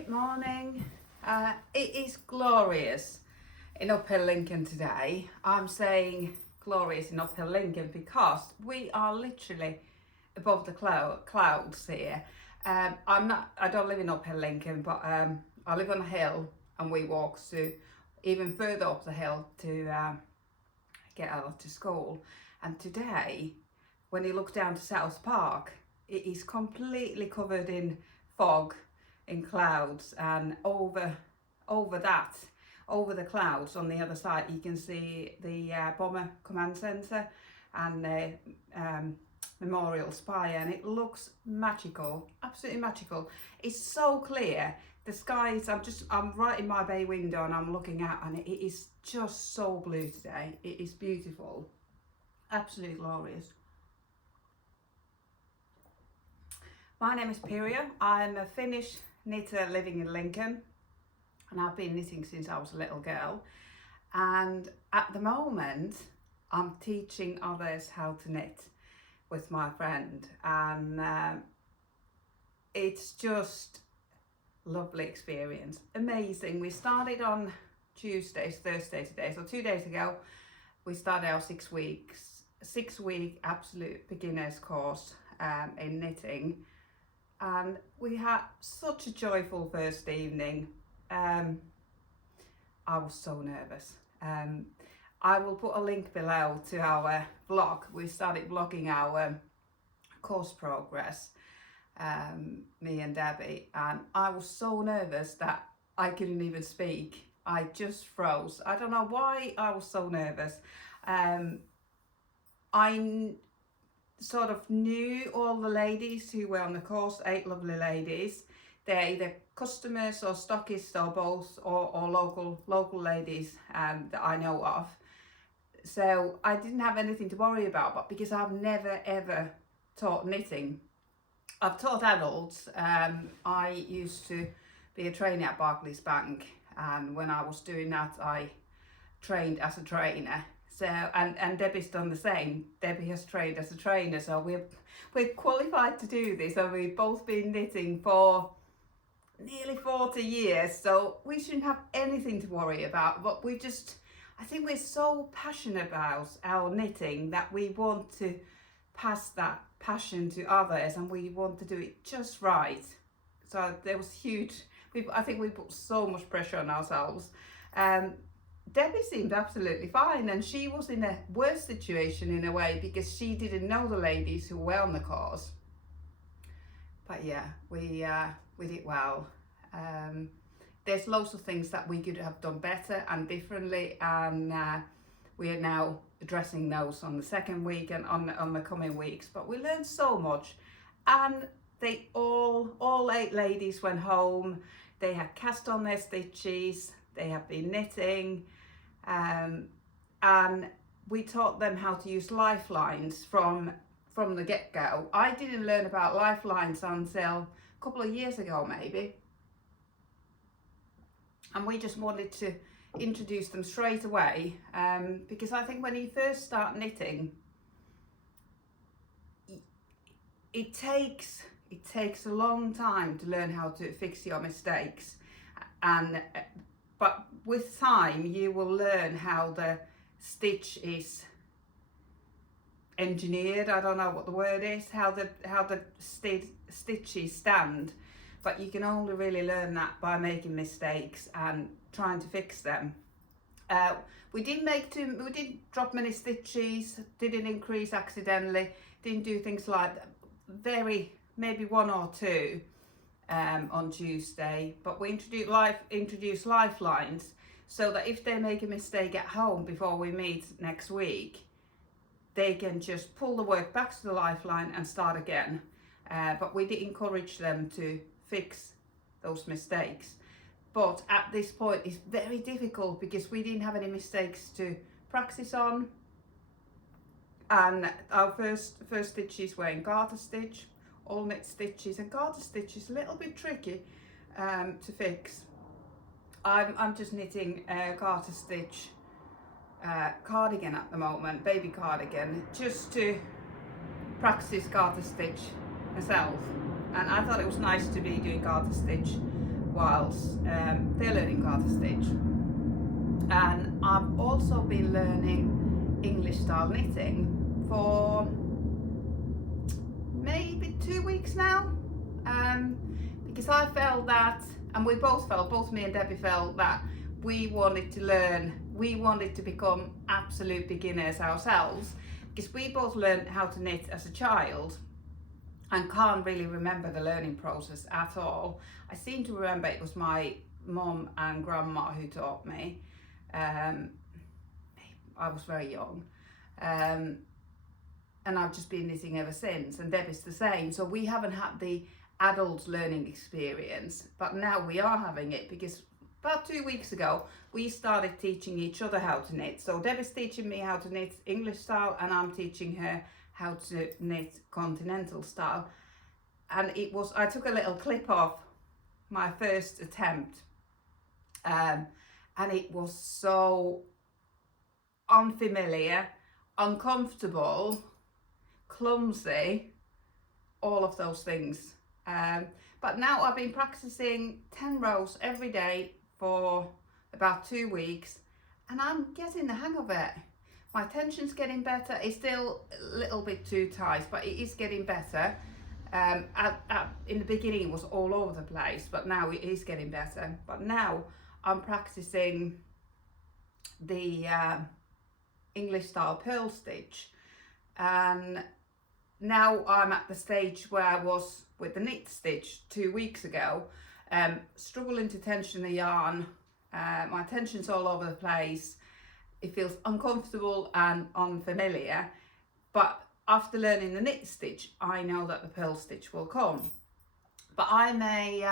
Good morning. It is glorious in Uphill Lincoln today. I'm saying glorious in Uphill Lincoln because we are literally above the clouds here. I don't live in Uphill Lincoln, but I live on a hill and we walk to even further up the hill to get out to school. And today, when you look down to South Park, it is completely covered in fog, in clouds, and over the clouds on the other side you can see the Bomber Command Centre and the Memorial Spire, and it looks magical, absolutely magical. It's so clear. The skies, I'm right in my bay window and I'm looking out, and it is just so blue today. It is beautiful, absolutely glorious. My name is Piria. I'm a Finnish knitter living in Lincoln, and I've been knitting since I was a little girl. And at the moment, I'm teaching others how to knit with my friend, and it's just lovely experience, amazing. We started on Thursday today, so 2 days ago we started our 6 week absolute beginners course in knitting, and we had such a joyful first evening. I was so nervous. I will put a link below to our vlog. We started vlogging our course progress, me and Debbie, and I was so nervous that I couldn't even speak. I just froze. I don't know why I was so nervous. I sort of knew all the ladies who were on the course, 8 lovely ladies. They're either customers or stockists or both, or local ladies that I know of. So I didn't have anything to worry about, but because I've never ever taught knitting, I've taught adults. I used to be a trainer at Barclays Bank, and when I was doing that I trained as a trainer. So and Debbie's done the same. Debbie has trained as a trainer, so we're qualified to do this, and we've both been knitting for nearly 40 years, so we shouldn't have anything to worry about. But I think we're so passionate about our knitting that we want to pass that passion to others, and we want to do it just right. So there was huge, I think we put so much pressure on ourselves. Debbie seemed absolutely fine, and she was in a worse situation in a way because she didn't know the ladies who were on the course. But yeah, we did well. There's loads of things that we could have done better and differently, and we are now addressing those on the second week and on the coming weeks. But we learned so much, and they all 8 ladies went home. They had cast on their stitches, they have been knitting, and we taught them how to use lifelines from the get-go. I didn't learn about lifelines until a couple of years ago maybe, and we just wanted to introduce them straight away, because I think when you first start knitting, it takes a long time to learn how to fix your mistakes, but with time you will learn how the stitch is engineered. I don't know what the word is, how the stitches stand, but you can only really learn that by making mistakes and trying to fix them. We didn't drop many stitches, didn't increase accidentally, didn't do things like that. Maybe 1 or 2 on Tuesday, but we introduced lifelines so that if they make a mistake at home before we meet next week, they can just pull the work back to the lifeline and start again. But we did encourage them to fix those mistakes. But at this point it's very difficult because we didn't have any mistakes to practice on, and our first stitches were in garter stitch, all knit stitches, and garter stitch is a little bit tricky to fix. I'm just knitting a garter stitch cardigan at the moment, baby cardigan, just to practice garter stitch myself, and I thought it was nice to be doing garter stitch whilst they're learning garter stitch. And I've also been learning English style knitting for maybe 2 weeks now, because I felt that, and we both felt, both me and Debbie felt that we wanted to learn, we wanted to become absolute beginners ourselves, because we both learned how to knit as a child and can't really remember the learning process at all. I seem to remember it was my mum and grandma who taught me. I was very young, and I've just been knitting ever since, and Debbie's the same. So we haven't had the adult learning experience, but now we are having it, because about 2 weeks ago we started teaching each other how to knit. So Debbie's teaching me how to knit English style, and I'm teaching her how to knit continental style. And it was, I took a little clip of my first attempt, and it was so unfamiliar, uncomfortable, clumsy, all of those things. But now I've been practicing 10 rows every day for about 2 weeks, and I'm getting the hang of it. My tension's getting better. It's still a little bit too tight, but it is getting better. In the beginning it was all over the place, but now it is getting better. But now I'm practicing the English style purl stitch, and now I'm at the stage where I was with the knit stitch 2 weeks ago, struggling to tension the yarn. My tension's all over the place. It feels uncomfortable and unfamiliar, but after learning the knit stitch, I know that the purl stitch will come. But I'm a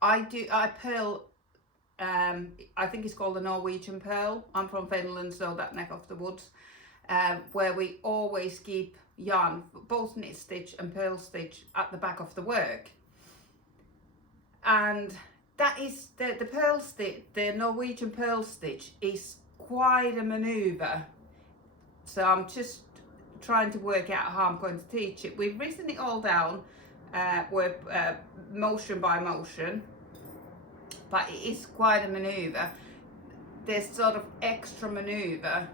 I purl, I think it's called the Norwegian purl. I'm from Finland, so that neck of the woods, where we always keep yarn, both knit stitch and purl stitch, at the back of the work. And that is the purl stitch, the Norwegian purl stitch is quite a manoeuvre. So I'm just trying to work out how I'm going to teach it. We've written it all down with motion by motion, but it is quite a manoeuvre. There's sort of extra manoeuvre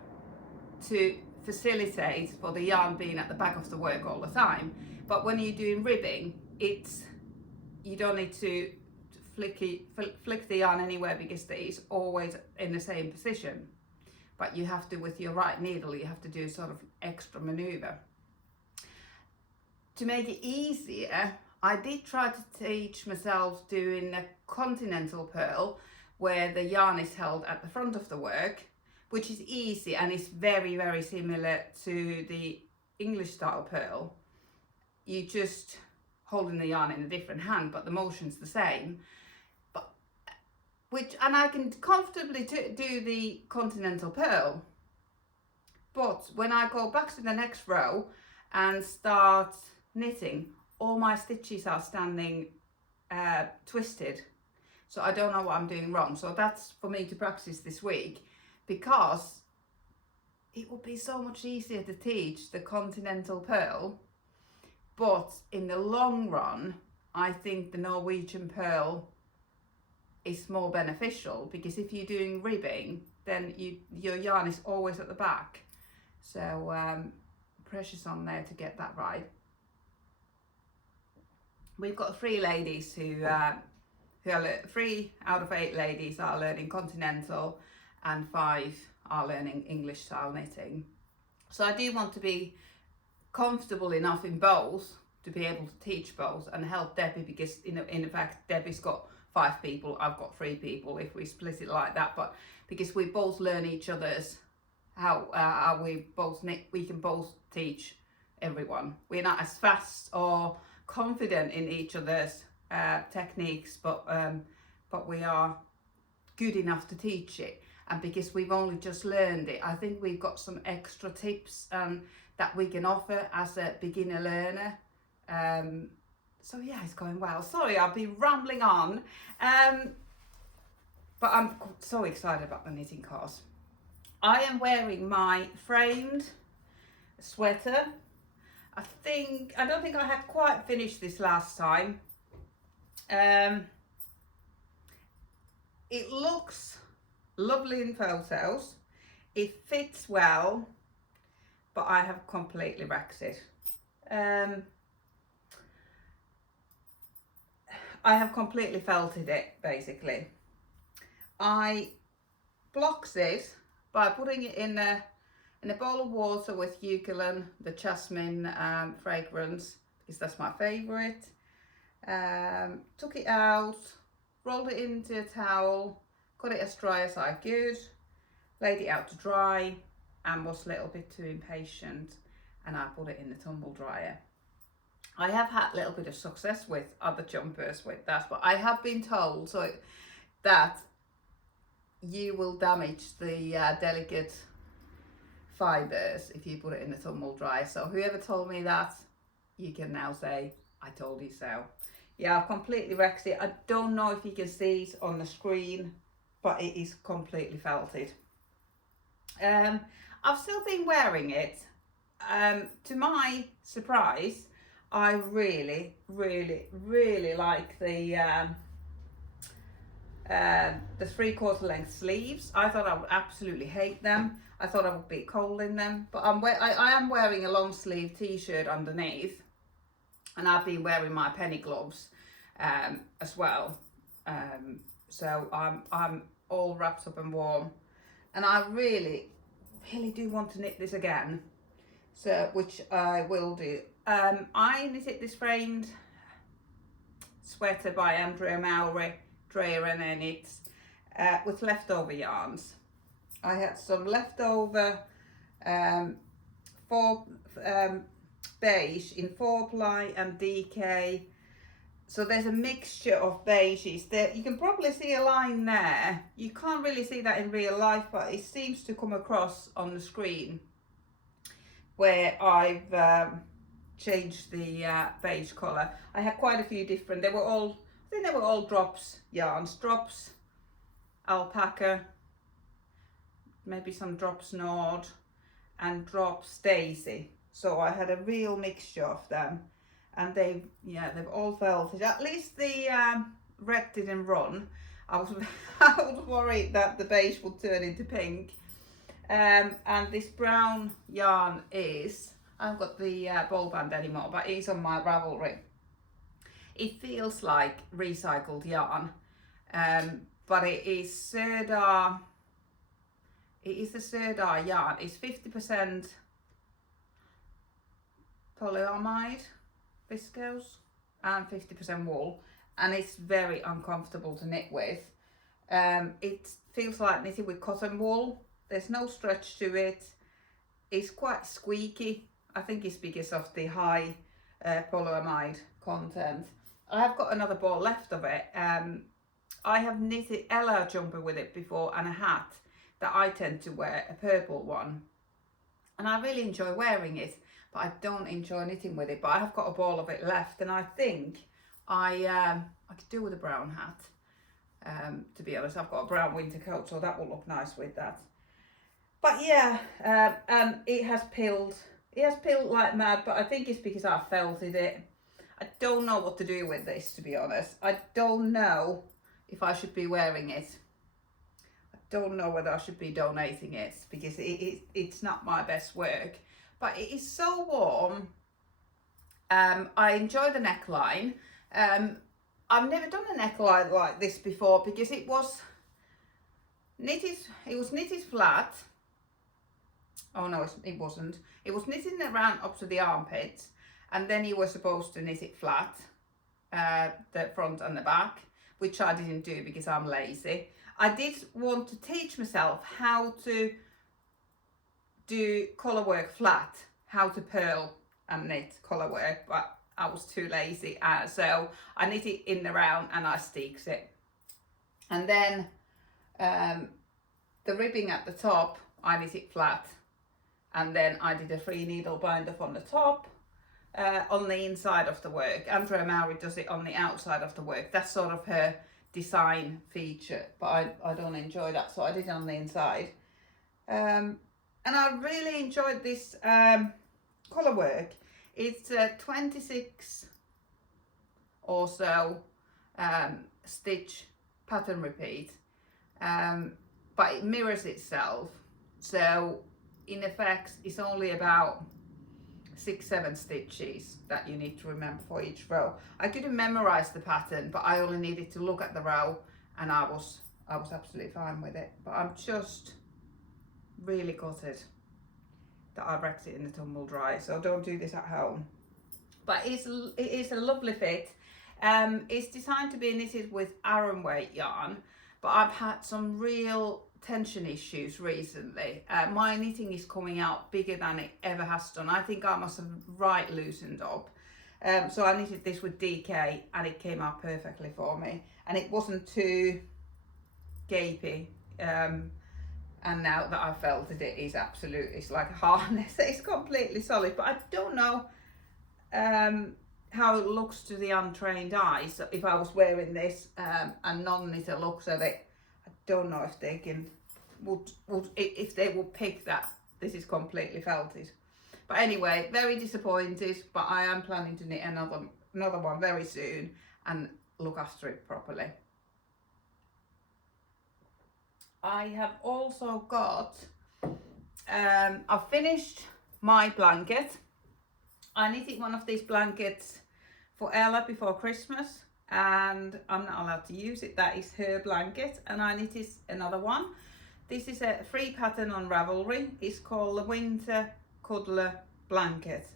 to facilitate for the yarn being at the back of the work all the time. But when you're doing ribbing, you don't need to flick the yarn anywhere, because it is always in the same position. But you have to, with your right needle, you have to do sort of extra manoeuvre. To make it easier, I did try to teach myself doing a continental purl, where the yarn is held at the front of the work, which is easy and is very, very similar to the English style purl. You just holding the yarn in a different hand, but the motion's the same. And I can comfortably do the continental purl. But when I go back to the next row and start knitting, all my stitches are standing twisted. So I don't know what I'm doing wrong. So that's for me to practice this week, because it would be so much easier to teach the continental purl. But in the long run, I think the Norwegian purl is more beneficial, because if you're doing ribbing, then your yarn is always at the back. So pressure's on there to get that right. We've got 3 ladies who are 3 out of 8 ladies are learning continental, and 5 are learning English style knitting. So I do want to be comfortable enough in both to be able to teach both and help Debbie, because in fact Debbie's got 5 people, I've got 3 people if we split it like that, but because we both learn each other's how we both knit, we can both teach everyone. We're not as fast or confident in each other's techniques, but we are good enough to teach it. And because we've only just learned it, I think we've got some extra tips that we can offer as a beginner learner. So yeah, it's going well. Sorry, I've been rambling on, but I'm so excited about the knitting course. I am wearing my framed sweater. I don't think I had quite finished this last time, It looks lovely in photos. It fits well, but I have completely wrecked it. I have completely felted it, basically. I blocked it by putting it in a bowl of water with eucalyptus, the jasmine fragrance, because that's my favourite. Took it out, rolled it into a towel, got it as dry as I could, laid it out to dry, and was a little bit too impatient, and I put it in the tumble dryer. I have had a little bit of success with other jumpers with that, but I have been told that you will damage the delicate fibres if you put it in the tumble dryer. So whoever told me that, you can now say, I told you so. Yeah, I've completely wrecked it. I don't know if you can see it on the screen, but it is completely felted. I've still been wearing it. To my surprise, I really like the 3/4 length sleeves. I thought I would absolutely hate them. I thought I would be cold in them, but I am wearing a long sleeve t-shirt underneath, and I've been wearing my penny gloves as well. So I'm all wrapped up and warm, and I really do want to knit this again. So which I will do. I knitted this framed sweater by Andrea Mowry, Dreyer and Knits, with leftover yarns. I had some leftover beige in 4-ply and DK. So there's a mixture of beiges there. You can probably see a line there. You can't really see that in real life, but it seems to come across on the screen where I've changed the beige colour. I had quite a few different, I think they were all drops yarns, drops alpaca, maybe some drops Nord, and drops Daisy. So I had a real mixture of them, and they've all felted. At least the red didn't run. I was worried that the beige would turn into pink. And this brown yarn is, I haven't got the ball band anymore, but it's on my Ravelry. It feels like recycled yarn, but it is Serdar. It is the Serdar yarn. It's 50% polyamide viscose and 50% wool, and it's very uncomfortable to knit with. It feels like knitting with cotton wool. There's no stretch to it. It's quite squeaky. I think it's because of the high polyamide content. I have got another ball left of it. I have knitted Ella jumper with it before, and a hat that I tend to wear, a purple one. And I really enjoy wearing it, but I don't enjoy knitting with it. But I have got a ball of it left, and I think I could do with a brown hat. To be honest, I've got a brown winter coat, so that will look nice with that. But yeah, it has pilled. It has pilled like mad, but I think it's because I felted it. I don't know what to do with this, to be honest. I don't know if I should be wearing it. I don't know whether I should be donating it, because it's not my best work. But it is so warm. I enjoy the neckline. I've never done a neckline like this before, because it was knitted flat. Oh no, it wasn't. It was knitting around up to the armpits, and then you were supposed to knit it flat, the front and the back, which I didn't do because I'm lazy. I did want to teach myself how to do colour work flat, how to purl and knit colour work, but I was too lazy, so I knit it in the round and I sticks it. And then the ribbing at the top, I knit it flat, and then I did a 3 needle bind up on the top, on the inside of the work. Andrea Mowry does it on the outside of the work. That's sort of her design feature, but I don't enjoy that, so I did it on the inside. And I really enjoyed this colour work. It's 26 or so stitch pattern repeat, but it mirrors itself, so in effect it's only about 6-7 stitches that you need to remember for each row. I couldn't memorize the pattern, but I only needed to look at the row and I was absolutely fine with it. But I'm just really gutted that I wrecked it in the tumble dry, so don't do this at home. But it is a lovely fit. It's designed to be knitted with Aran weight yarn, but I've had some real tension issues recently. My knitting is coming out bigger than it ever has done. I think I must have right loosened up. So I knitted this with DK and it came out perfectly for me. And it wasn't too gapey. And now that I've felted it, it's like a harness. It's completely solid, but I don't know how it looks to the untrained eye. So if I was wearing this and non-knitter looks at it, I don't know if they if they will pick that this is completely felted. But anyway, very disappointed, but I am planning to knit another one very soon and look after it properly. I have also got, I've finished my blanket. I knitted one of these blankets for Ella before Christmas and I'm not allowed to use it. That is her blanket, and I knitted another one. This is a free pattern on Ravelry. It's called the Winter Cuddler blanket.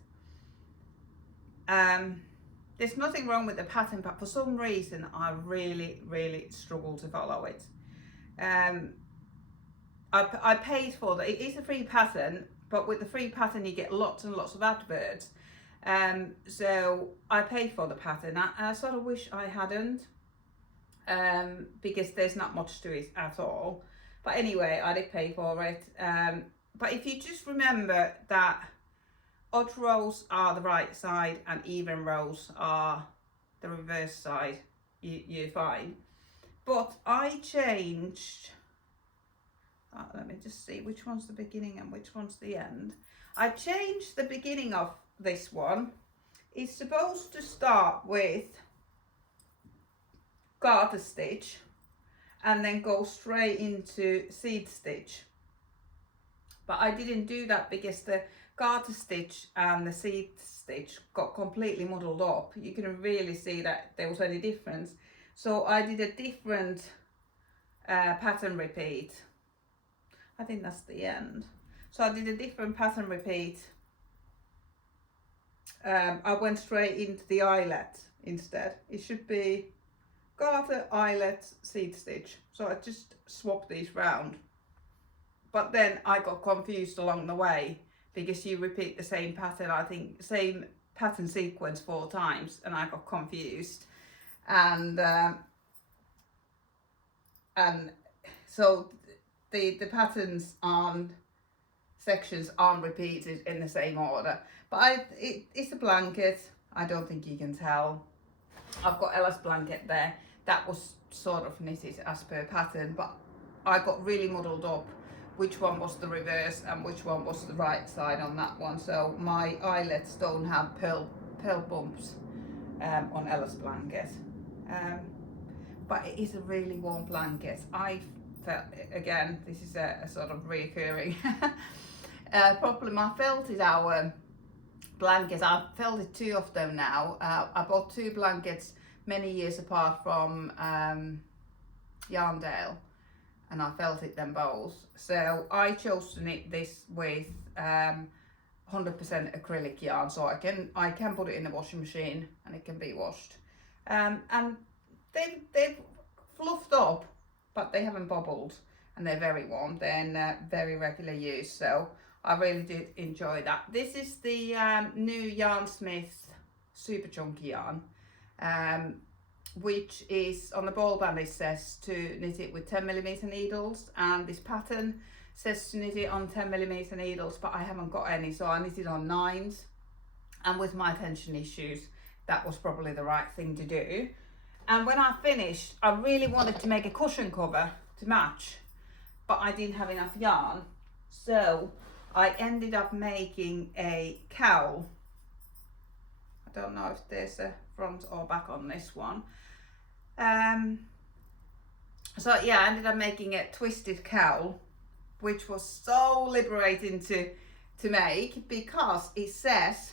There's nothing wrong with the pattern, but for some reason I really struggle to follow it. I paid for that. It is a free pattern, but with the free pattern you get lots and lots of adverts. So I paid for the pattern. I sort of wish I hadn't, because there's not much to it at all. But anyway, I did pay for it. But if you just remember that odd rows are the right side and even rows are the reverse side, you're fine. But I changed, let me just see which one's the beginning and which one's the end. I changed the beginning of this one. It's supposed to start with garter stitch and then go straight into seed stitch. But I didn't do that because the garter stitch and the seed stitch got completely muddled up. You couldn't really see that there was any difference. So I did a different pattern repeat. I think that's the end. So I did a different pattern repeat. I went straight into the eyelet instead. It should be garter, eyelet, seed stitch. So I just swapped these round. But then I got confused along the way because you repeat the same pattern, I think same pattern sequence 4 times, and I got confused. And so the patterns on sections aren't repeated in the same order. But it's a blanket. I don't think you can tell. I've got Ella's blanket there. That was sort of knitted as per pattern, but I got really muddled up which one was the reverse and which one was the right side on that one. So my eyelets don't have pearl bumps on Ella's blanket. But it is a really warm blanket. I felt, again, this is a sort of reoccurring problem. I felted our blankets. I've felted 2 of them now. I bought 2 blankets many years apart from Yarndale, and I felted them both. So I chose to knit this with 100% acrylic yarn, so I can put it in the washing machine and it can be washed. And they've fluffed up, but they haven't bubbled, and they're very warm. They're in very regular use, so I really did enjoy that. This is the new Yarnsmith Super Chunky yarn, which is on the ball band. It says to knit it with 10mm needles, and this pattern says to knit it on 10mm needles, but I haven't got any, so I knitted on 9s. And with my tension issues, that was probably the right thing to do. And when I finished, I really wanted to make a cushion cover to match, but I didn't have enough yarn. So I ended up making a cowl. I don't know if there's a front or back on this one. So yeah, I ended up making a twisted cowl, which was so liberating to make, because it says,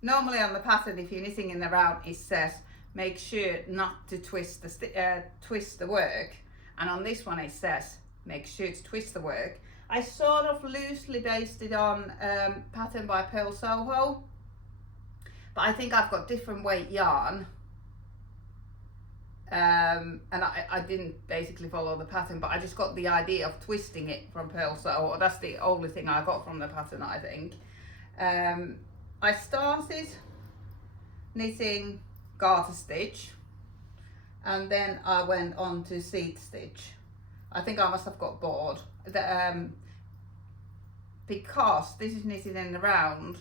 normally on the pattern, if you're knitting in the round, it says make sure not to twist the work, and on this one it says make sure to twist the work. I sort of loosely based it on pattern by Pearl Soho, but I think I've got different weight yarn, and I didn't basically follow the pattern, but I just got the idea of twisting it from Pearl Soho. That's the only thing I got from the pattern, I think. I started knitting garter stitch, and then I went on to seed stitch. I think I must have got bored, because this is knitted in the round,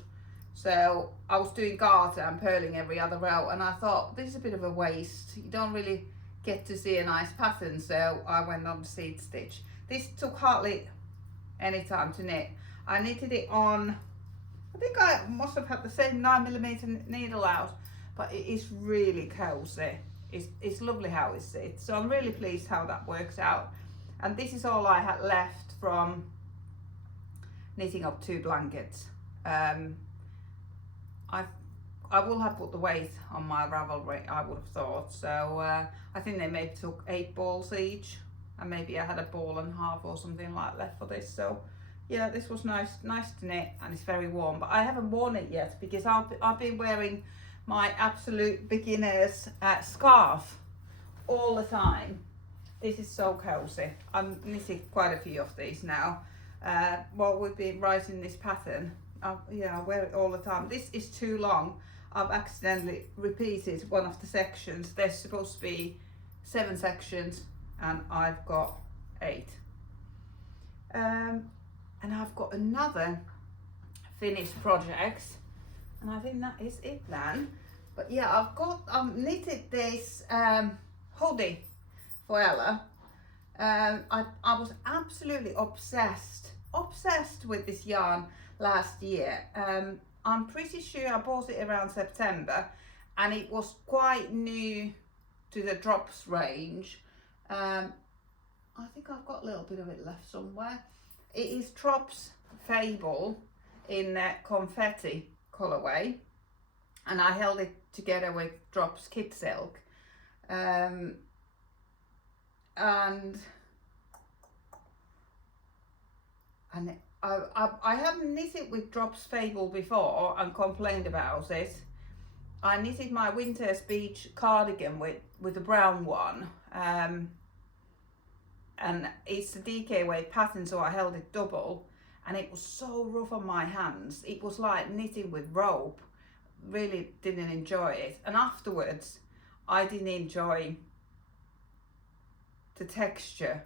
so I was doing garter and purling every other row, and I thought this is a bit of a waste, you don't really get to see a nice pattern, so I went on to seed stitch. This took hardly any time to knit. I knitted it on, I think I must have had the same 9mm needle out, but it is really cozy. It's lovely how it sits, so I'm really pleased how that works out. And this is all I had left from knitting up 2 blankets. I will have put the weight on my Ravelry, I would have thought. So I think they maybe took 8 balls each, and maybe I had a ball and a half or something like left for this. So yeah, this was nice to knit, and it's very warm. But I haven't worn it yet because I've been wearing my absolute beginner's scarf all the time. This is so cozy. I'm knitting quite a few of these now. While we've been writing this pattern, I wear it all the time. This is too long. I've accidentally repeated one of the sections. There's supposed to be 7 sections, and I've got 8. And I've got another finished project, and I think that is it then. But yeah, I've knitted this hoodie for Ella. I was absolutely obsessed with this yarn last year. I'm pretty sure I bought it around September, and it was quite new to the drops range. I think I've got a little bit of it left somewhere. It is Drops Fable in confetti colourway, and I held it together with Drops Kid Silk. And I haven't knitted with Drops Fable before and complained about it. I knitted my Winter's Beach cardigan with a brown one, and it's a DK weight pattern, so I held it double, and it was so rough on my hands. It was like knitting with rope. Really didn't enjoy it, and afterwards I didn't enjoy the texture.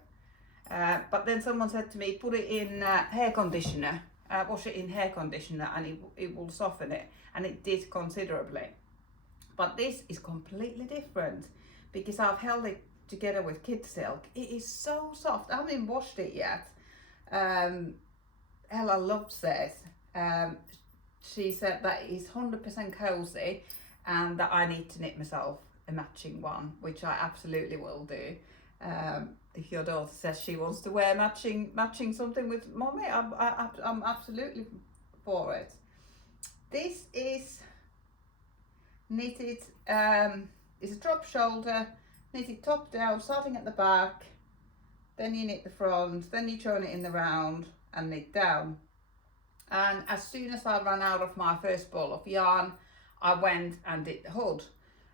But then someone said to me, put it in hair conditioner, wash it in hair conditioner, and it will soften it, and it did considerably. But this is completely different because I've held it together with Kid Silk. It is so soft. I haven't washed it yet. Ella loves it. She said that it is 100% cozy, and that I need to knit myself a matching one, which I absolutely will do. If your daughter says she wants to wear matching something with mommy, I'm absolutely for it. This is knitted, it's a drop shoulder, knitted top down, starting at the back, then you knit the front, then you join it in the round and knit down. And as soon as I ran out of my first ball of yarn, I went and did the hood.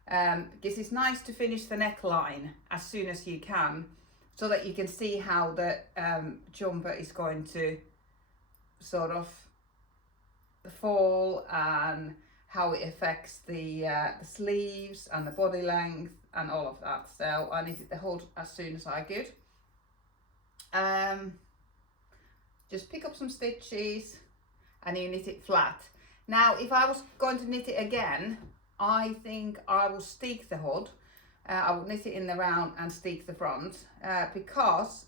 Because it's nice to finish the neckline as soon as you can, so that you can see how the jumper is going to sort of fall, and how it affects the sleeves and the body length and all of that. So I knitted the hood as soon as I could. Just pick up some stitches and you knit it flat. Now, if I was going to knit it again, I think I will steek the hood. I will knit it in the round and steek the front, because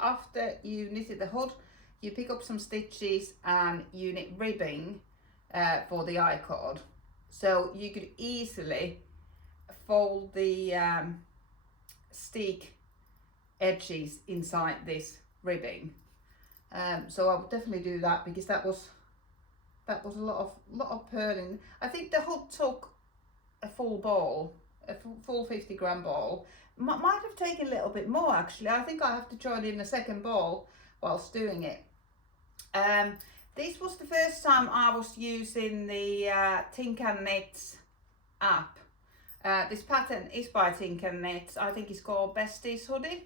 after you knitted the hood, you pick up some stitches and you knit ribbing for the I-cord. So you could easily fold the stick edges inside this ribbing. So I would definitely do that, because that was a lot of purling. I think the hood took a full ball, a full 50 gram ball. Might have taken a little bit more actually. I think I have to join in a second ball whilst doing it. This was the first time I was using the Think and Knits app. This pattern is by Think and Knits. I think it's called Besties Hoodie.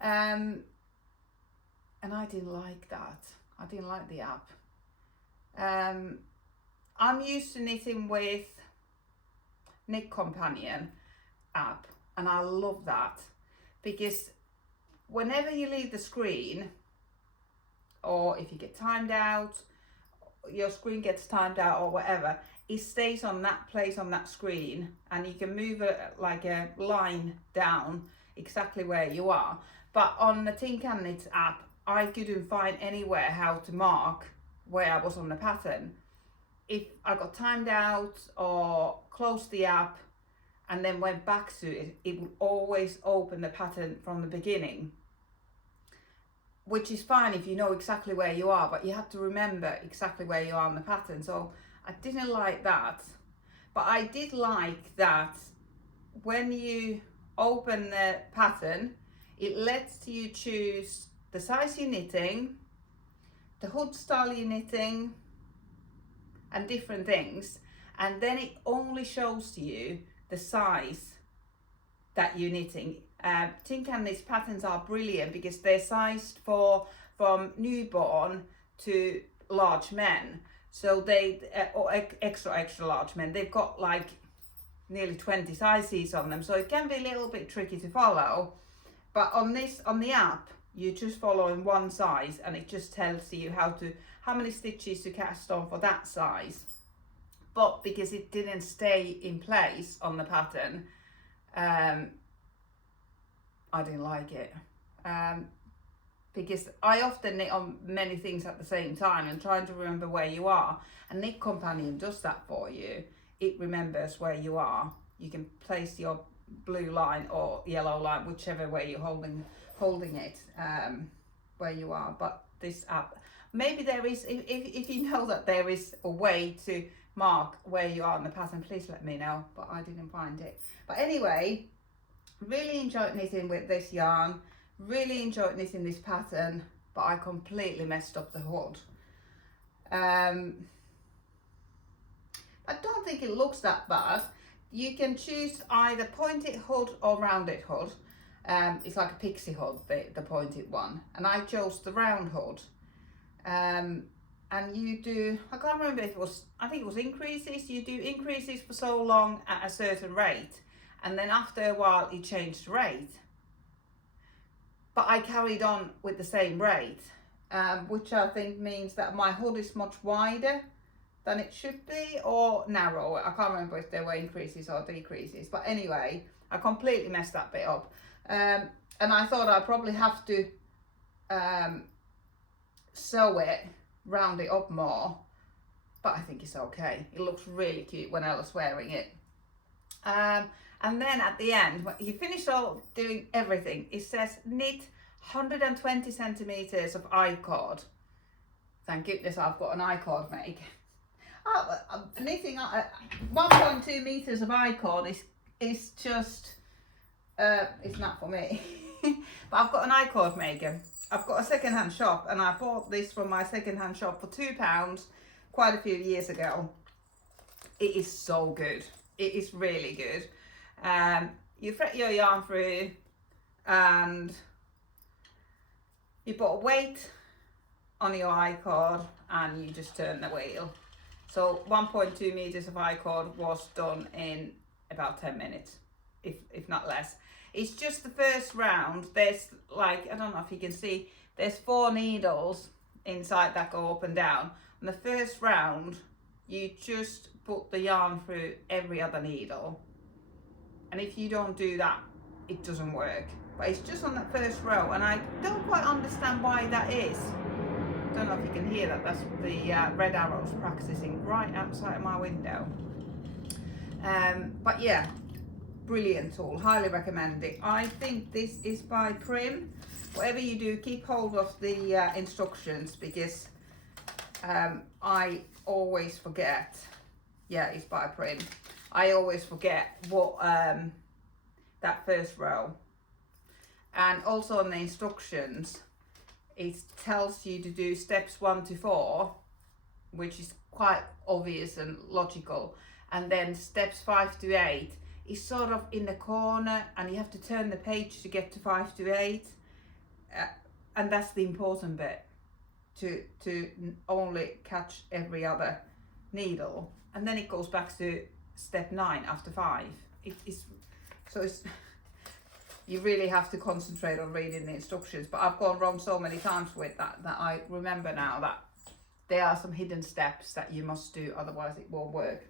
And I didn't like that. I didn't like the app. I'm used to knitting with Knit Companion app, and I love that, because whenever you leave the screen, or if you get timed out, your screen gets timed out or whatever, it stays on that place on that screen, and you can move it like a line down exactly where you are. But on the Think and Knits app, I couldn't find anywhere how to mark where I was on the pattern. If I got timed out or closed the app and then went back to it, it would always open the pattern from the beginning, which is fine if you know exactly where you are, but you have to remember exactly where you are on the pattern. So I didn't like that, but I did like that when you open the pattern, it lets you choose the size you're knitting, the hood style you're knitting, and different things, and then it only shows you the size that you're knitting. Think and Knits patterns are brilliant because they're sized from newborn to large men, so they or extra large men. They've got like nearly 20 sizes on them, so it can be a little bit tricky to follow. But on the app, you're just following one size, and it just tells you how many stitches to cast on for that size. But because it didn't stay in place on the pattern, I didn't like it. Because I often knit on many things at the same time and trying to remember where you are, and Knit Companion does that for you. It remembers where you are. You can place your blue line or yellow line, whichever way you're holding it, where you are. But this app, maybe there is, if you know that there is a way to mark where you are on the pattern, please let me know, but I didn't find it. But anyway, really enjoyed knitting with this yarn, really enjoyed knitting this pattern, but I completely messed up the hood. I don't think it looks that bad. You can choose either pointed hood or rounded hood. It's like a pixie hood, the pointed one, and I chose the round hood. And you do, I can't remember if it was, I think it was increases. You do increases for so long at a certain rate, and then after a while you change the rate. But I carried on with the same rate, which I think means that my hood is much wider than it should be, or narrower. I can't remember if there were increases or decreases, but anyway, I completely messed that bit up. And I thought I'd probably have to sew it, round it up more, but I think it's okay. It looks really cute when I was wearing it. And then at the end, when you finish all doing everything, it says knit 120 centimeters of I-cord. Thank goodness I've got an I-cord make. Knitting 1.2 meters of I-cord is just it's not for me. But I've got an I-cord maker. I've got a second-hand shop, and I bought this from my second-hand shop for £2 quite a few years ago. It is so good. It is really good. You thread your yarn through, and you put a weight on your I-cord, and you just turn the wheel. So 1.2 meters of I-cord was done in about 10 minutes, if not less. It's just the first round. There's like, I don't know if you can see, there's 4 needles inside that go up and down. On the first round, you just put the yarn through every other needle. And if you don't do that, it doesn't work. But it's just on that first row, and I don't quite understand why that is. I don't know if you can hear that. That's the red arrows practicing right outside of my window. But yeah, brilliant tool, highly recommend it. I think this is by Prim. Whatever you do, keep hold of the instructions, because I always forget. Yeah, it's by Prim. I always forget what that first row. And also on the instructions, it tells you to do steps 1 to 4, which is quite obvious and logical. And then steps 5 to 8 is sort of in the corner, and you have to turn the page to get to 5 to 8. And that's the important bit, to only catch every other needle. And then it goes back to step 9 after 5. It's you really have to concentrate on reading the instructions. But I've gone wrong so many times with that I remember now that there are some hidden steps that you must do, otherwise it won't work.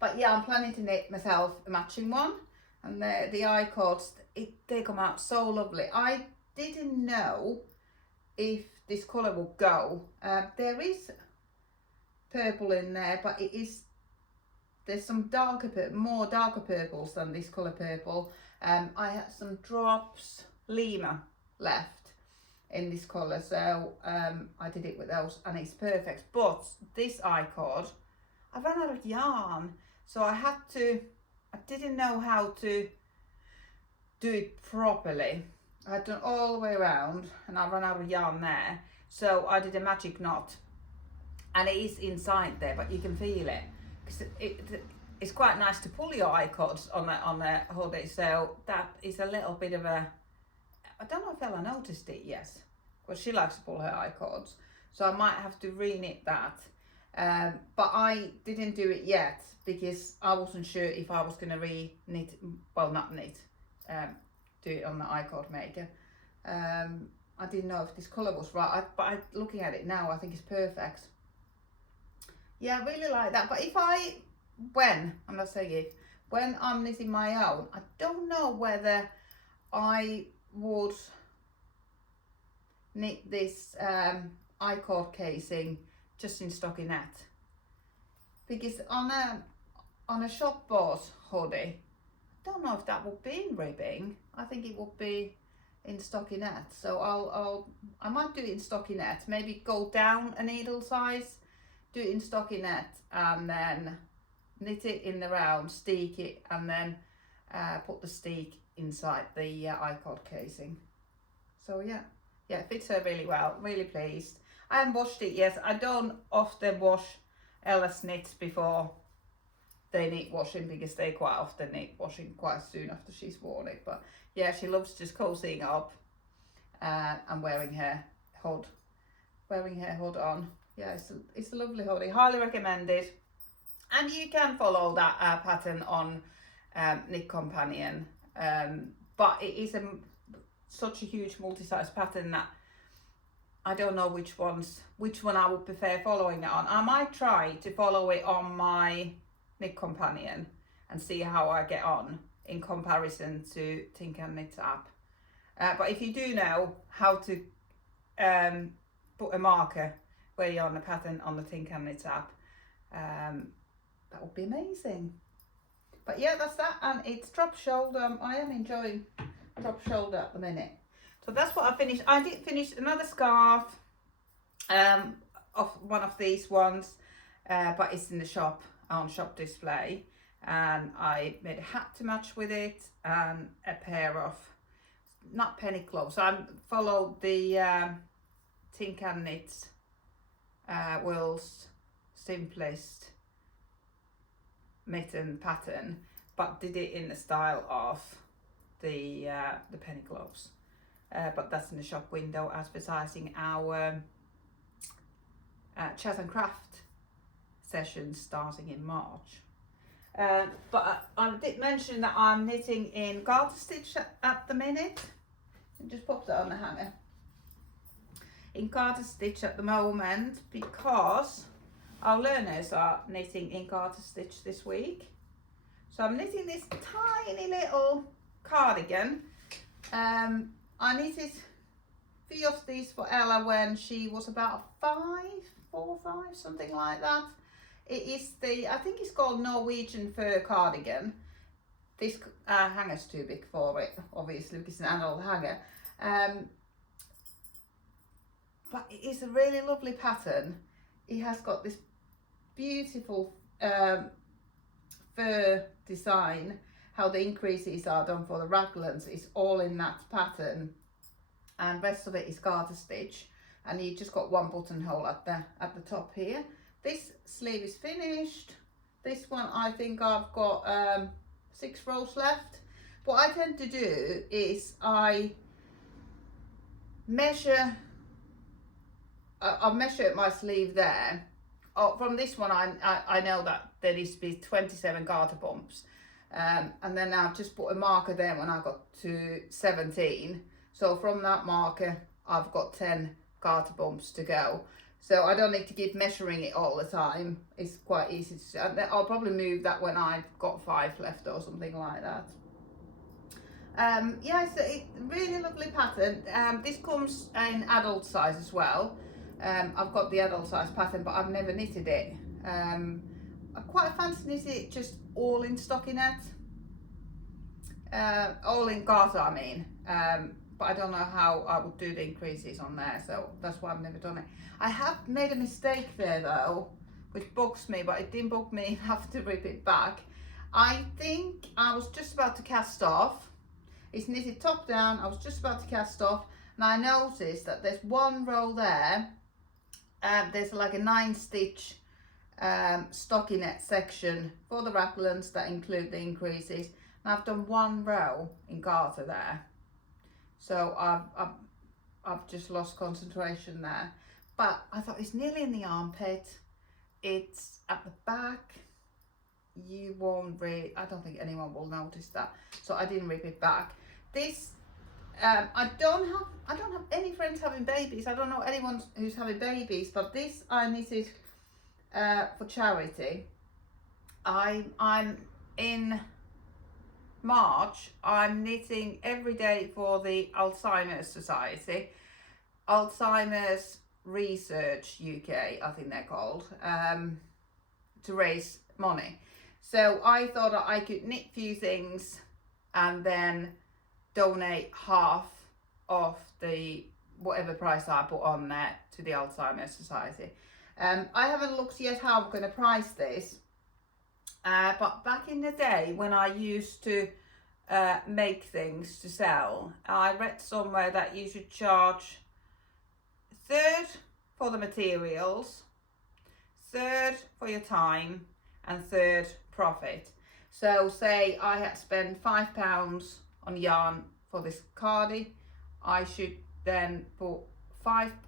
But yeah, I'm planning to knit myself a matching one, and the I-cords, they come out so lovely. I didn't know if this colour will go. There is purple in there, but there's some more darker purples than this colour purple. I had some drops Lima left in this colour, so I did it with those, and it's perfect. But this I-cord, I ran out of yarn, so I didn't know how to do it properly. I had done all the way around, and I ran out of yarn there, so I did a magic knot, and it is inside there, but you can feel it, because it's quite nice to pull your I-cords on a hoodie. So that is a little bit of a, I don't know if Ella noticed it yet, because she likes to pull her I-cords, so I might have to re-knit that. But I didn't do it yet because I wasn't sure if I was going to re-knit, well, not knit, do it on the I-cord maker. I didn't know if this colour was right, but looking at it now, I think it's perfect. Yeah, I really like that. But when I'm knitting my own, I don't know whether I would knit this I-cord casing just in stockinette, because on a shop bought hoodie, I don't know if that would be in ribbing. I think it would be in stockinette. So I might do it in stockinette. Maybe go down a needle size, do it in stockinette, and then knit it in the round, steek it, and then put the steek inside the I-cord casing. So yeah, it fits her really well. Really pleased. I haven't washed it yet. I don't often wash Ella's knits before they need washing, because they quite often need washing quite soon after she's worn it. But yeah, she loves just cozying up and wearing her hood on. Yeah, it's a lovely hoodie. Highly recommended. And you can follow that pattern on Knit Companion, but it is such a huge multi-size pattern that I don't know which one I would prefer following it on. I might try to follow it on my Knit Companion and see how I get on in comparison to Tink and Knit app. But if you do know how to put a marker where you're on the pattern on the Tink and Knit app, that would be amazing. But yeah, that's that, and it's drop shoulder. I am enjoying drop shoulder at the minute. So that's what I finished. I did finish another scarf of one of these ones, but it's in the shop, on shop display, and I made a hat to match with it, and a pair of, not penny gloves. I followed the Tink and Knit World's Simplest mitten pattern, but did it in the style of the penny gloves. But that's in the shop window advertising our chat and craft sessions starting in March. But I did mention that I'm knitting in garter stitch at the minute. And just pop that on the hanger. In garter stitch at the moment, because our learners are knitting in garter stitch this week. So I'm knitting this tiny little cardigan. I knitted 3 of these for Ella when she was about 4 or 5, something like that. It is I think it's called Norwegian fur cardigan. this hanger's too big for it, obviously, because it's an adult hanger. But it's a really lovely pattern. It has got this beautiful fur design. How the increases are done for the raglans is all in that pattern, and rest of it is garter stitch. And you just got one buttonhole at the top here. This sleeve is finished. This one, I think I've got 6 rows left. What I tend to do is I measure. I'll measure my sleeve there. From this one, I know that there needs to be 27 garter bumps. And then I've just put a marker there when I got to 17. So from that marker, I've got 10 garter bumps to go. So I don't need to keep measuring it all the time. It's quite easy to, I'll probably move that when I've got 5 left or something like that. Yeah, it's a really lovely pattern. This comes in adult size as well. I've got the adult size pattern, but I've never knitted it. I quite fancy knitting it just all in stockinette. All in garter, I mean. But I don't know how I would do the increases on there, so that's why I've never done it. I have made a mistake there though, which bugs me, but it didn't bug me enough to rip it back. I think I was just about to cast off. It's knitted top down. I was just about to cast off, and I noticed that there's one row there. There's like a 9-stitch stockinette section for the raglans that include the increases, and I've done 1 row in garter there. So I've just lost concentration there. But I thought it's nearly in the armpit. It's at the back. You won't really, I don't think anyone will notice that. So I didn't rip it back. This, I don't have any friends having babies. I don't know anyone who's having babies, but this I knitted for charity. I'm in March, I'm knitting every day for the Alzheimer's Society, Alzheimer's Research UK, I think they're called, to raise money. So I thought that I could knit a few things and then donate half of the whatever price I put on there to the Alzheimer's Society. I haven't looked yet how I'm going to price this. But back in the day when I used to make things to sell, I read somewhere that you should charge 1/3 for the materials, 1/3 for your time, and 1/3 profit. So say I had spent £5 on yarn for this cardi, I should then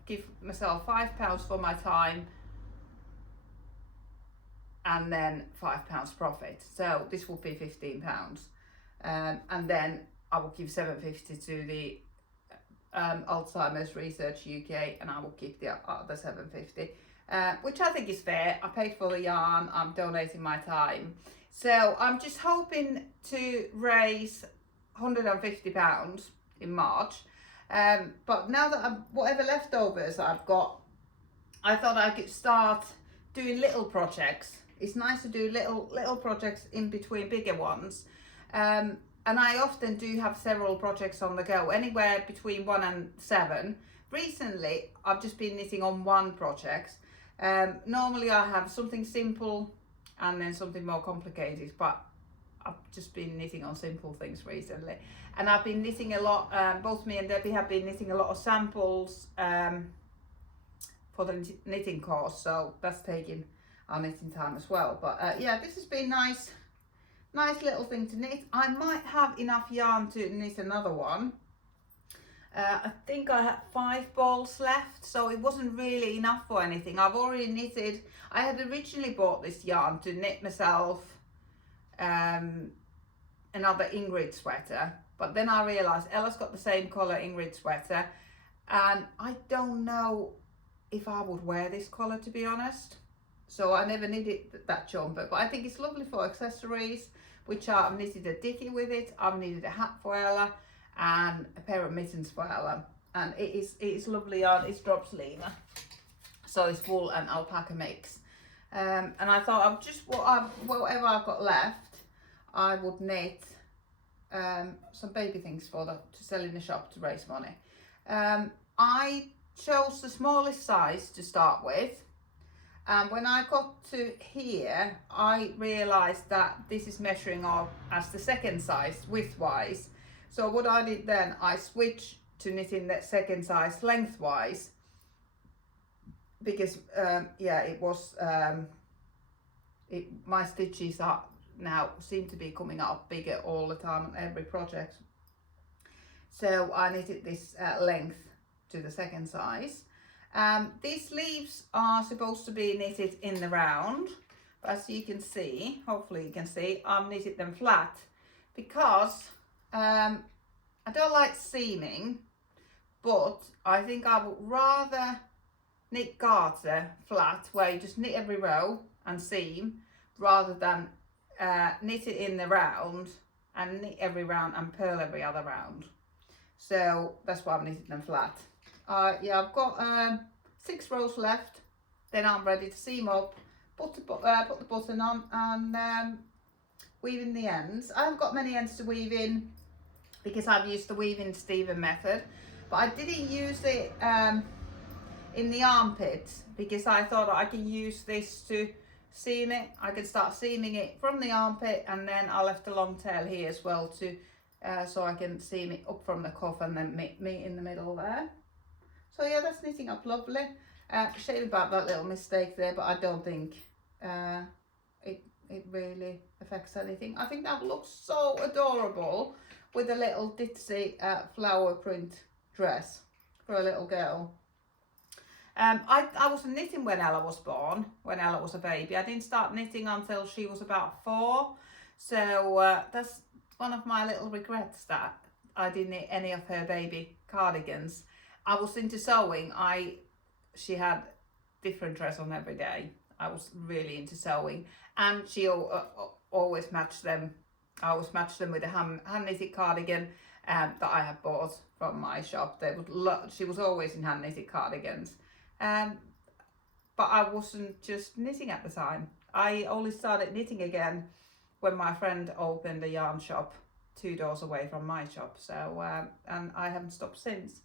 give myself £5 for my time, and then £5 profit. So this would be £15. And then I will give £7.50 to the Alzheimer's Research UK, and I will keep the other £7.50, which I think is fair. I paid for the yarn, I'm donating my time. So I'm just hoping to raise £150 in March. But now that whatever leftovers I've got, I thought I could start doing little projects. It's nice to do little projects in between bigger ones. And I often do have several projects on the go, anywhere between 1 and 7. Recently, I've just been knitting on 1 project. Normally I have something simple and then something more complicated, but I've just been knitting on simple things recently. And I've been knitting a lot, both me and Debbie have been knitting a lot of samples for the knitting course, so that's taking our knitting time as well. But yeah, this has been nice little thing to knit. I might have enough yarn to knit another one. I think I had 5 balls left, so it wasn't really enough for anything. I've already knitted, I had originally bought this yarn to knit myself another Ingrid sweater, but then I realised Ella's got the same colour Ingrid sweater, and I don't know if I would wear this colour, to be honest. So I never knitted that jumper, but I think it's lovely for accessories, which I've knitted a dicky with it, I've knitted a hat for Ella, and a pair of mittens for Ella, and it is lovely yarn. It's drop sleeve, so it's wool and alpaca mix. And I thought I've just whatever I've got left, I would knit some baby things to sell in the shop to raise money. I chose the smallest size to start with. And when I got to here, I realised that this is measuring up as the second size width-wise. So what I did then, I switched to knitting that second size lengthwise, because yeah, it was my stitches are now seem to be coming up bigger all the time on every project. So I knitted this length to the second size. These sleeves are supposed to be knitted in the round, but as you can see, hopefully you can see, I've knitted them flat because I don't like seaming, but I think I would rather knit garter flat, where you just knit every row and seam, rather than knit it in the round and knit every round and purl every other round. So that's why I've knitted them flat. Yeah, I've got 6 rows left, then I'm ready to seam up, put the button on and weave in the ends. I haven't got many ends to weave in because I've used the weaving Steven method, but I didn't use it in the armpits because I thought I could use this to seam it. I could start seaming it from the armpit, and then I left a long tail here as well to so I can seam it up from the cuff and then meet in the middle there. So yeah, that's knitting up lovely. Shame about that little mistake there, but I don't think it really affects anything. I think that looks so adorable with a little ditzy flower print dress for a little girl. I wasn't knitting when Ella was born, when Ella was a baby. I didn't start knitting until she was about 4. So that's one of my little regrets, that I didn't knit any of her baby cardigans. I was into sewing. She had different dress on every day. I was really into sewing, and she always matched them. I always matched them with a hand knitted cardigan that I had bought from my shop. She was always in hand knitted cardigans. But I wasn't just knitting at the time. I only started knitting again when my friend opened a yarn shop 2 doors away from my shop. So and I haven't stopped since.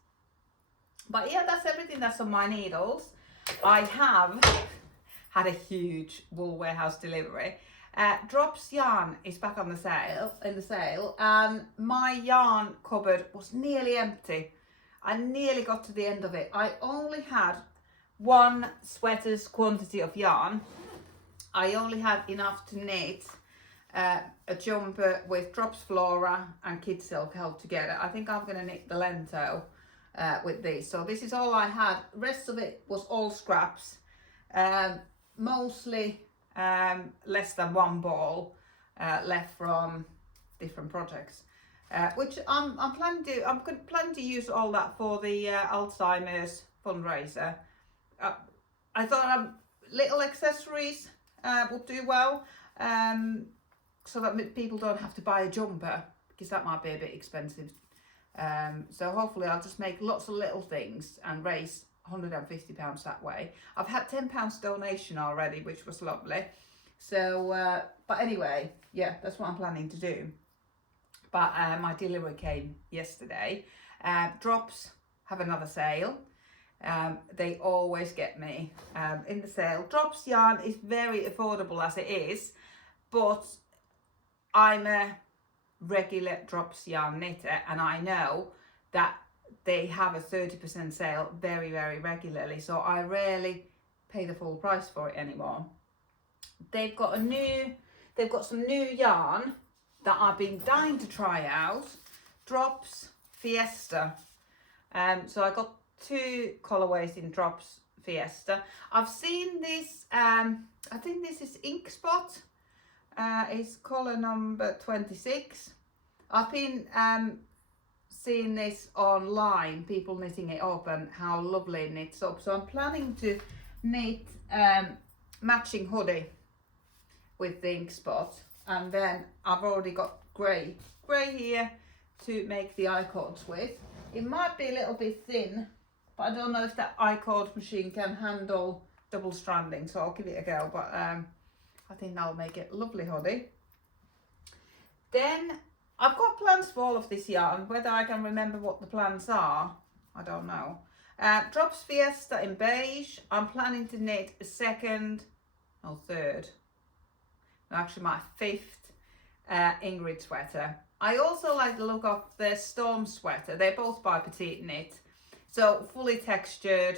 But yeah, that's everything that's on my needles. I have had a huge wool warehouse delivery. Drops yarn is back on the sale, and my yarn cupboard was nearly empty. I nearly got to the end of it. I only had 1 sweater's quantity of yarn. I only had enough to knit a jumper with Drops Flora and Kid Silk held together. I think I'm going to knit the Lento with this. So this is all I had. The rest of it was all scraps, mostly less than 1 ball left from different projects, which I'm planning to use all that for the Alzheimer's fundraiser. I thought little accessories would do well, so that people don't have to buy a jumper, because that might be a bit expensive. So hopefully I'll just make lots of little things and raise £150 that way. I've had £10 donation already, which was lovely. So, but anyway, yeah, that's what I'm planning to do. But my delivery came yesterday. Drops have another sale. They always get me in the sale. Drops yarn is very affordable as it is, but I'm a regular Drops yarn knitter, and I know that they have a 30% sale very, very regularly, so I rarely pay the full price for it anymore. They've got some new yarn that I've been dying to try out. Drops Fiesta. So I got 2 colorways in Drops Fiesta. I've seen this, I think this is Ink Spot. It's color number 26. I've been seeing this online, people knitting it up and how lovely it knits up. So I'm planning to knit matching hoodie with the Ink Spot, and then I've already got grey here to make the I-cords with. It might be a little bit thin, but I don't know if that I-cord machine can handle double stranding, so I'll give it a go. But I think that'll make it a lovely hoodie. Then I've got plans for all of this yarn. Whether I can remember what the plans are, I don't know. Drops Fiesta in beige. I'm planning to knit a second, or third, actually my fifth Ingrid sweater. I also like the look of the Storm sweater. They're both by Petite Knit. So fully textured,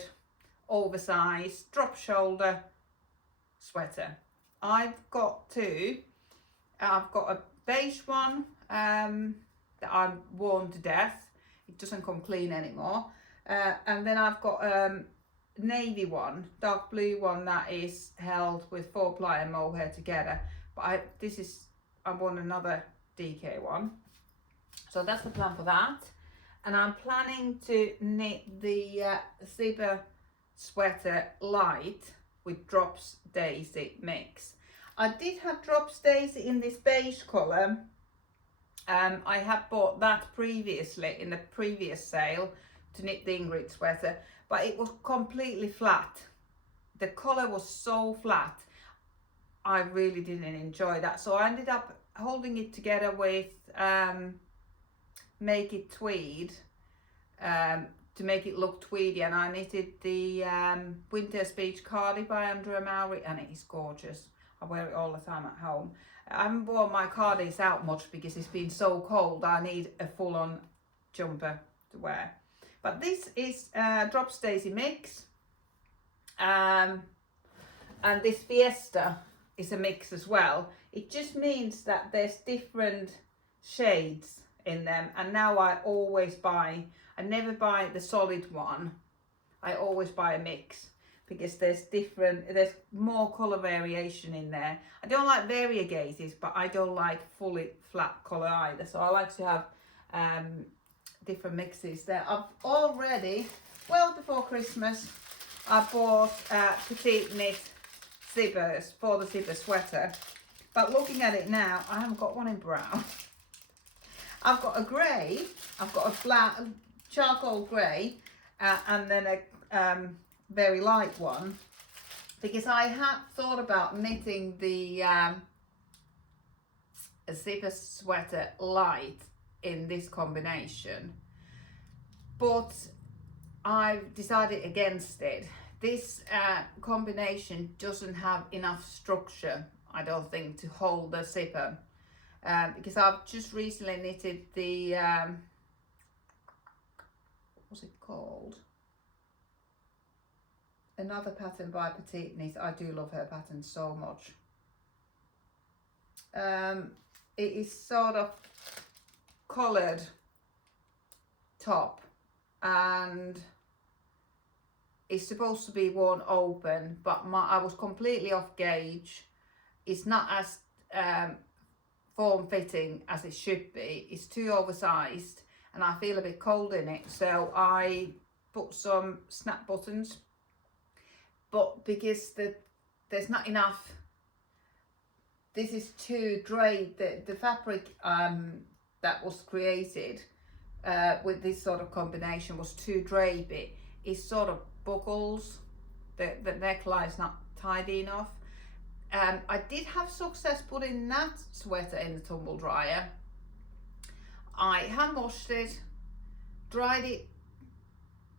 oversized, drop shoulder sweater. I've got two. I've got a beige one that I've worn to death. It doesn't come clean anymore. And then I've got navy one, dark blue one that is held with 4-ply and mohair together. But I want another DK one. So that's the plan for that. And I'm planning to knit the zipper sweater light with Drops Daisy mix. I did have Drops Daisy in this beige colour. I had bought that previously in the previous sale to knit the Ingrid sweater, but it was completely flat. The colour was so flat, I really didn't enjoy that. So I ended up holding it together with Make It Tweed to make it look tweedy, and I knitted the Winter Speech Cardi by Andrea Mowry, and it is gorgeous. I wear it all the time at home. I haven't worn my cardis out much because it's been so cold. I need a full-on jumper to wear. But this is Drops Daisy mix, and this Fiesta is a mix as well. It just means that there's different shades in them, and now I never buy the solid one. I always buy a mix because there's more colour variation in there. I don't like variegazes, but I don't like fully flat colour either. So I like to have different mixes there. I've already, well before Christmas, I bought Petite Knit zippers for the zipper sweater. But looking at it now, I haven't got one in brown. I've got a grey, I've got a flat charcoal grey, and then a very light one, because I had thought about knitting the zipper sweater light in this combination, but I've decided against it. This combination doesn't have enough structure, I don't think, to hold the zipper, because I've just recently knitted the what's it called? Another pattern by Petite Knit. I do love her pattern so much. It is sort of coloured top, and it's supposed to be worn open, but I was completely off gauge. It's not as form fitting as it should be. It's too oversized, and I feel a bit cold in it, so I put some snap buttons, but because there's not enough, this is too draped. The fabric that was created with this sort of combination was too drapey. It sort of buckles, the neckline's not tidy enough. I did have success putting that sweater in the tumble dryer. I hand washed it, dried it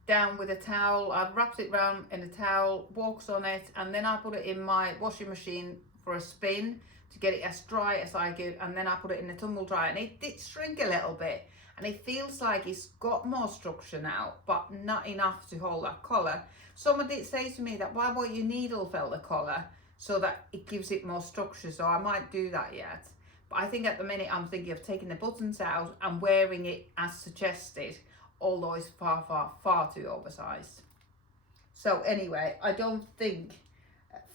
down with a towel. I wrapped it round in a towel, walks on it, and then I put it in my washing machine for a spin to get it as dry as I could, and then I put it in the tumble dryer, and it did shrink a little bit, and it feels like it's got more structure now, but not enough to hold that collar. Someone did say to me that why won't you needle fell the collar so that it gives it more structure, so I might do that yet. But I think at the minute I'm thinking of taking the buttons out and wearing it as suggested, although it's far too oversized. So anyway, I don't think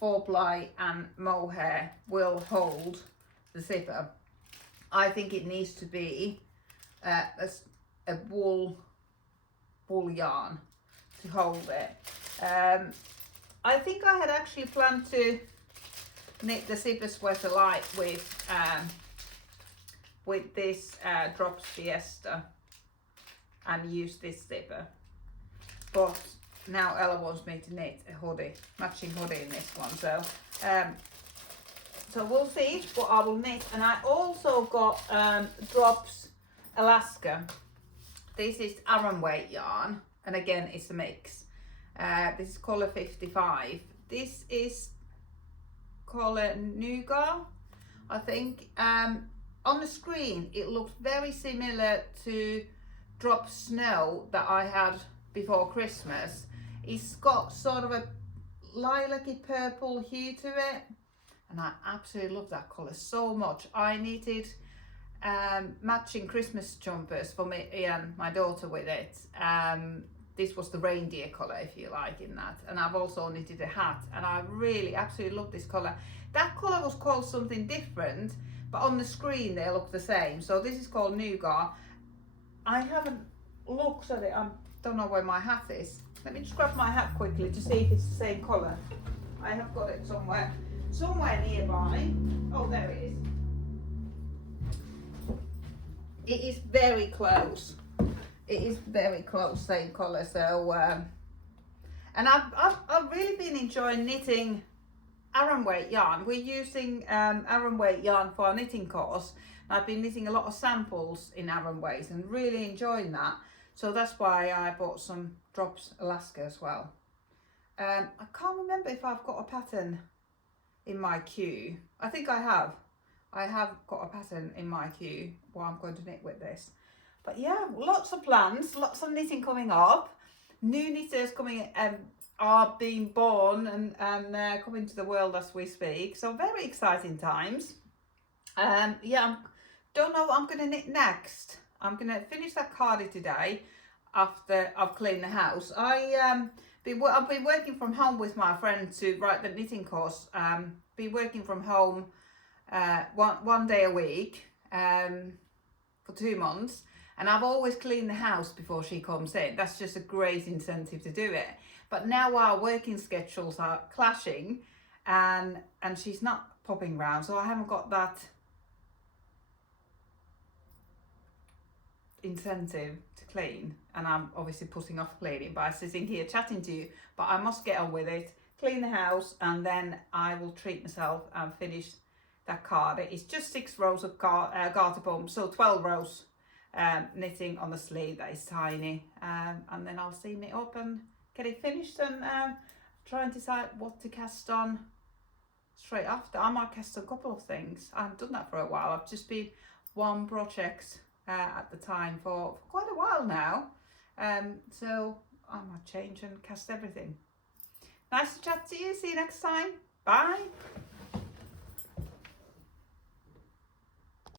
4-ply and mohair will hold the zipper. I think it needs to be a wool yarn to hold it. I think I had actually planned to knit the zipper sweater light with this Drops Fiesta and use this zipper, but now Ella wants me to knit a hoodie, matching hoodie in this one. So So we'll see what I will knit. And I also got Drops Alaska. This is Aran weight yarn, and again it's a mix. This is colour 55. This is colour Nougat, I think. On the screen it looks very similar to Drop Snow that I had before Christmas. It's got sort of a lilac-y purple hue to it, and I absolutely love that colour so much. I knitted matching Christmas jumpers for me and my daughter with it. This was the reindeer colour, if you like, in that. And I've also knitted a hat, and I really absolutely love this colour. That colour was called something different, but on the screen they look the same. So this is called Nougat. I haven't looked at it. I don't know where my hat is. Let me just grab my hat quickly to see if it's the same colour. I have got it somewhere nearby. Oh, there it is. It is very close. It is very close, same colour. So, and I've really been enjoying knitting Aran weight yarn. We're using Aran weight yarn for our knitting course. I've been knitting a lot of samples in Aran weight and really enjoying that. So that's why I bought some Drops Alaska as well. I can't remember if I've got a pattern in my queue. I think I have. I have got a pattern in my queue what I'm going to knit with this. But yeah, lots of plans, lots of knitting coming up. New knitters coming are being born and coming to the world as we speak. So very exciting times. Yeah, don't know what I'm going to knit next. I'm going to finish that cardi today after I've cleaned the house. I've been working from home with my friend to write the knitting course. Been working from home one day a week for 2 months, and I've always cleaned the house before she comes in. That's just a great incentive to do it. But now our working schedules are clashing, and she's not popping round, so I haven't got that incentive to clean, and I'm obviously putting off cleaning by sitting here chatting to you. But I must get on with it, clean the house, and then I will treat myself and finish that card. It's just 6 rows of garter bumps, so 12 rows knitting on the sleeve. That is tiny, and then I'll seam it up and get it finished, and try and decide what to cast on straight after. I might cast a couple of things. I haven't done that for a while. I've just been one project at the time for quite a while now, so I might change and cast everything. Nice to chat to you. See you next time. Bye.